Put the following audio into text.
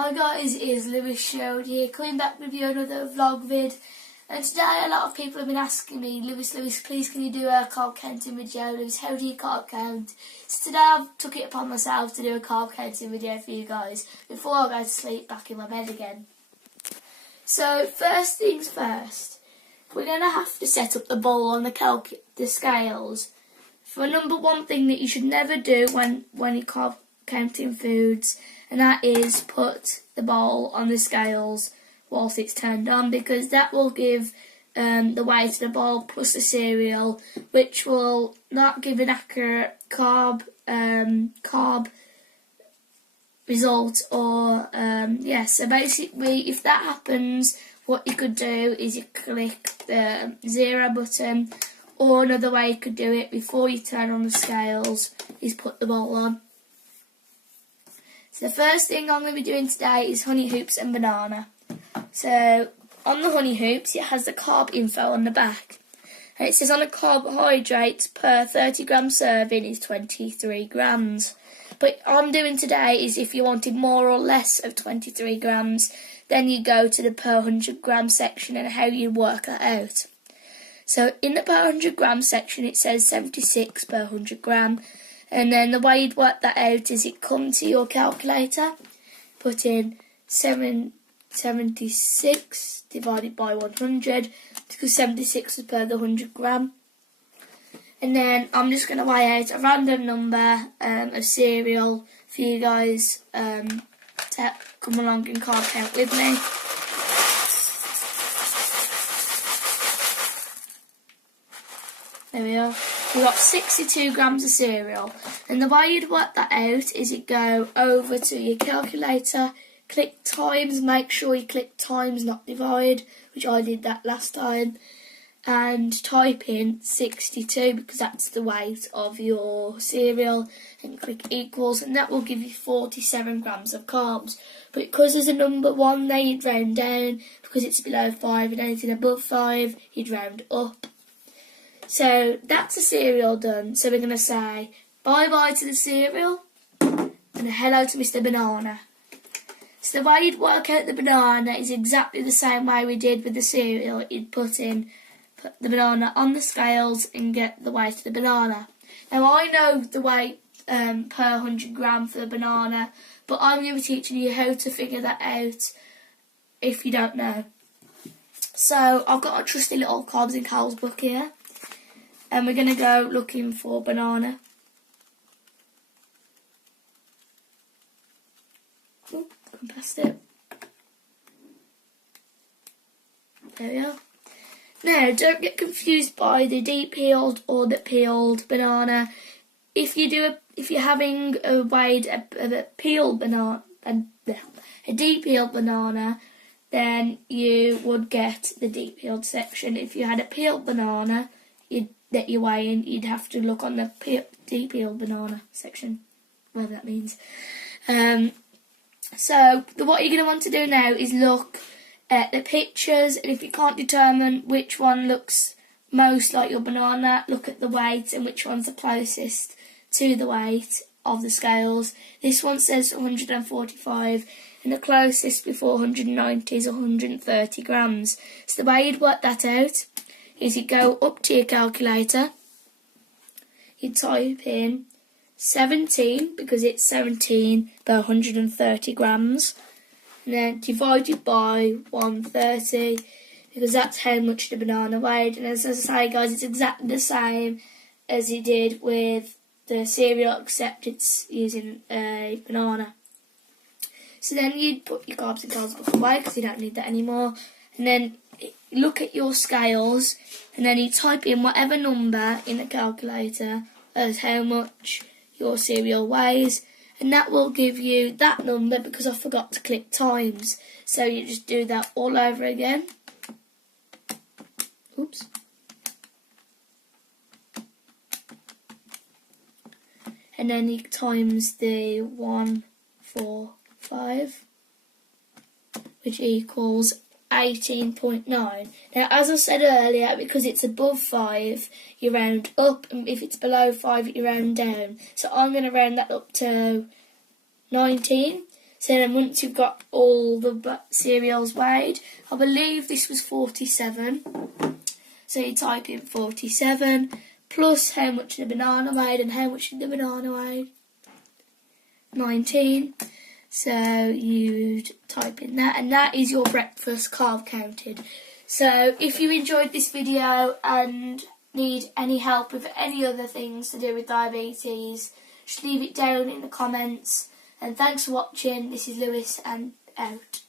Hi guys, it is Lewis Sherwood here, coming back with you another vlog vid. And today a lot of people have been asking me, Lewis, please can you do a carb counting video? Lewis, how do you carb count? So today I've took it upon myself to do a carb counting video for you guys before I go to sleep back in my bed again. So first things first, we're going to have to set up the bowl on the scales. For number one thing that you should never do when you're carb counting foods, and that is put the bowl on the scales whilst it's turned on, because that will give the weight of the bowl plus the cereal, which will not give an accurate carb result. Or so basically, if that happens, what you could do is you click the 0 button, or another way you could do it before you turn on the scales is put the bowl on. So the first thing I'm going to be doing today is honey hoops and banana. So on the honey hoops, it has the carb info on the back, and it says on a carbohydrates per 30 gram serving is 23 grams. But what I'm doing today is if you wanted more or less of 23 grams, then you go to the per 100 gram section and how you work that out. So in the per 100 gram section, it says 76 per 100 gram. And then the way you'd work that out is it come to your calculator, put in 76 divided by 100, because 76 is per the 100 gram. And then I'm just going to weigh out a random number of cereal for you guys to come along and carb count with me. There we are. We've got 62 grams of cereal, and the way you'd work that out is you go over to your calculator, click times, make sure you click times not divide, which I did that last time, and type in 62 because that's the weight of your cereal, and click equals, and that will give you 47 grams of carbs. But because there's a number 1 there, you'd round down, because it's below 5, and anything above 5 you'd round up. So that's the cereal done. So we're going to say bye-bye to the cereal and hello to Mr. Banana. So the way you'd work out the banana is exactly the same way we did with the cereal. You'd put the banana on the scales and get the weight of the banana. Now I know the weight per 100 gram for the banana, but I'm going to be teaching you how to figure that out if you don't know. So I've got a trusty little Carbs&Cals book here, and we're going to go looking for banana. Oh, come past it. There we are. Now, don't get confused by the deep peeled or the peeled banana. If you're having a peeled banana, a deep peeled banana, then you would get the deep peeled section. If you had a peeled banana that you're weighing, you'd have to look on the deep peeled banana section, whatever that means. So what you're going to want to do now is look at the pictures, and if you can't determine which one looks most like your banana, look at the weight and which one's the closest to the weight of the scales. This one says 145, and the closest before 190 is 130 grams. So the way you'd work that out is you go up to your calculator, you type in 17, because it's 17 per 130 grams, and then divide it by 130, because that's how much the banana weighed. And as I say, guys, it's exactly the same as you did with the cereal, except it's using a banana. So then you'd put your Carbs&Cals book away, because you don't need that anymore, and then look at your scales, and then you type in whatever number in the calculator as how much your cereal weighs, and that will give you that number, because I forgot to click times. So you just do that all over again. Oops. And then you times the 145, which equals 18.9. Now, as I said earlier, because it's above 5, you round up, and if it's below 5, you round down. So I'm going to round that up to 19. So then once you've got all the cereals weighed, I believe this was 47. So you type in 47 plus how much the banana weighed, and how much did the banana weigh? 19. So you'd type in that, and that is your breakfast carb counted. So if you enjoyed this video and need any help with any other things to do with diabetes, just leave it down in the comments. And thanks for watching. This is Lewis and out.